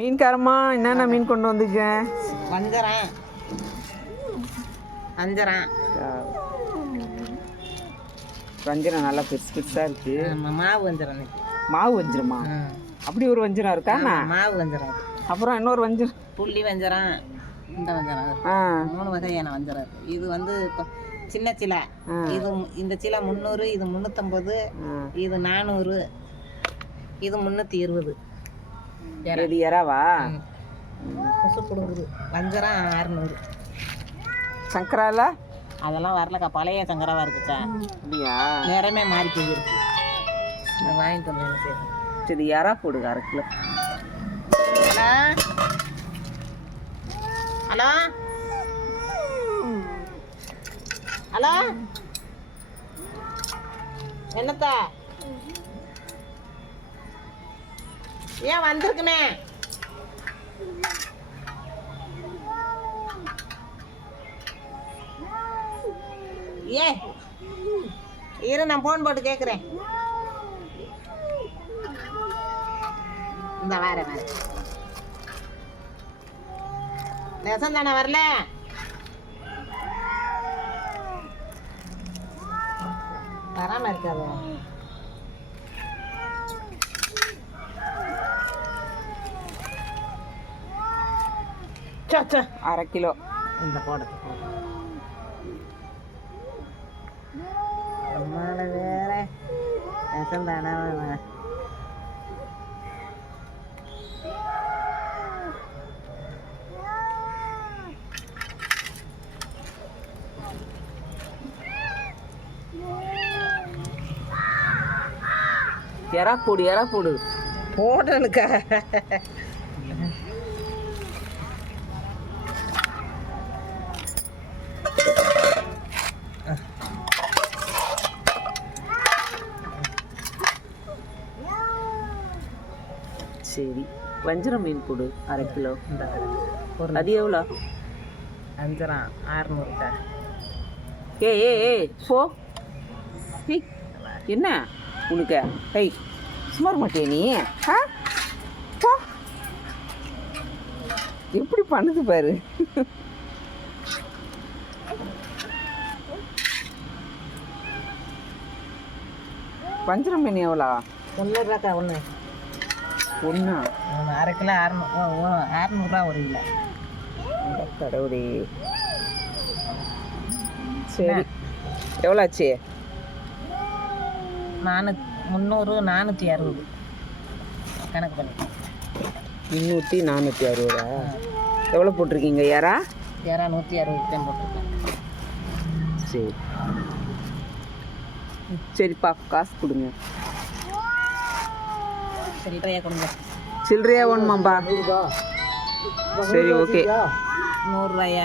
மீன்காரம்மா என்னென்ன மீன் கொண்டு வந்துக்க? வஞ்சரம், அஞ்சரம். வஞ்சரம் நல்லா பெருசு பெருசாக இருக்கு. மாவு வஞ்சரம். மாவு வஞ்சிரமா? அப்படி ஒரு வஞ்சிரம் இருக்கா? மாவு வஞ்சரம். அப்புறம் இன்னொரு வஞ்சிரம் புள்ளி வஞ்சரம், இந்த வஞ்சரம். 3 வகையான வஞ்சரம் இருக்கு. இது வந்து இப்போ சின்ன சிலை. இது இந்த சிலை 300, இது 350, இது 400, இது 320. இது எறாவா? கொசு கொடுக்குது. வஞ்சரம் 600. சங்கரால அதெல்லாம் வரலக்கா, பழைய சங்கராவா இருக்குச்சா. அப்படியா? நேரமே மாறி போயிருக்கு. வாங்கிட்டு வந்தேன். சரி சரி, எறா போடுங்க 1/2 கிலோ. ஹலோ ஹலோ, என்னத்த ஏன் வந்திருக்குமே? ஏ இரு, நான் போன் போட்டு கேட்குறேன். இந்த வேற நெசம் தானே வரல. வராம இருக்காது. சே 1/2 கிலோ. இந்த போட நம்மளால வேற நெசம் தானே. எறா போடு, எறா போடு. போடலுக்கா? சரி, வஞ்சரம் மீன் போடு 1/2 கிலோ. அது எவ்வளோ? வஞ்சரம் 600. ஏய் போ. என்ன உனக்கு? சுமார் மாட்டியா நீ? போ. எப்படி பண்ணுது பாரு. வஞ்சரம் மீன் எவ்வளோ? 100 ரூபாக்கா. ஒன்று 1/2 கிலோ 600 ரூபா ஒரு கிலோ. கடவுளே. சரி, எவ்வளோ ஆச்சு? 300, 460 கணக்கு பண்ணி. 300, 460. எவ்வளோ போட்டிருக்கீங்க? எறா 160 தான் போட்டிருக்கேன். சரி சரிப்பா, காசு கொடுங்க. சில்லறையா கொடுங்க. சில்லறையா வேணுமாம்பா? சரி, ஓகே. 100 ரூபாயா?